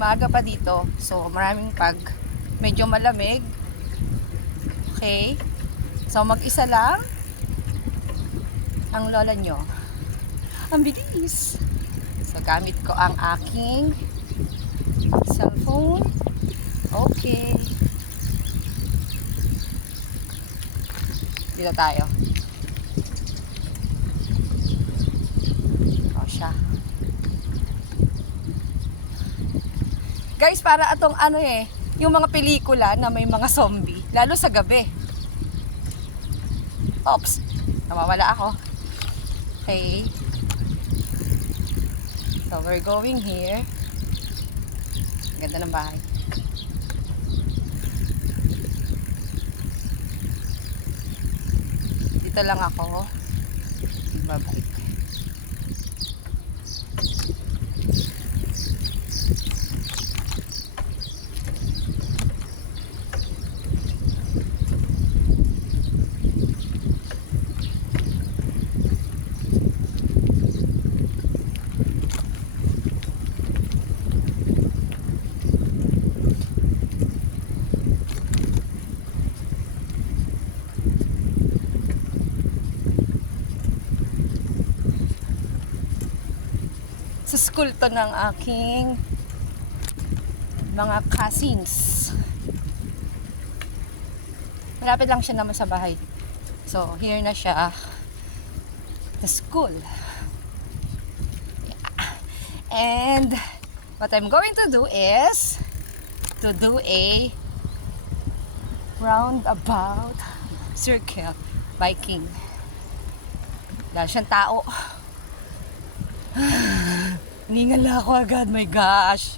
Maaga pa dito. So, maraming medyo malamig. Okay. So, mag-isa lang ang lola nyo. Ang bilis. So, gamit ko ang aking cellphone. Okay. Dito tayo. O siya. Guys, para atong yung mga pelikula na may mga zombie, lalo sa gabi. Oops, nawawala ako. Okay. So, we're going here. Ganda ng bahay. Dito lang ako. Bye-bye. Sa school to ng aking mga cousins. Malapit lang siya naman sa bahay. So, here na siya. The school. Yeah. And what I'm going to do is to do a roundabout circle biking. Dahil siyang tao. Hiningal na ako agad, my gosh.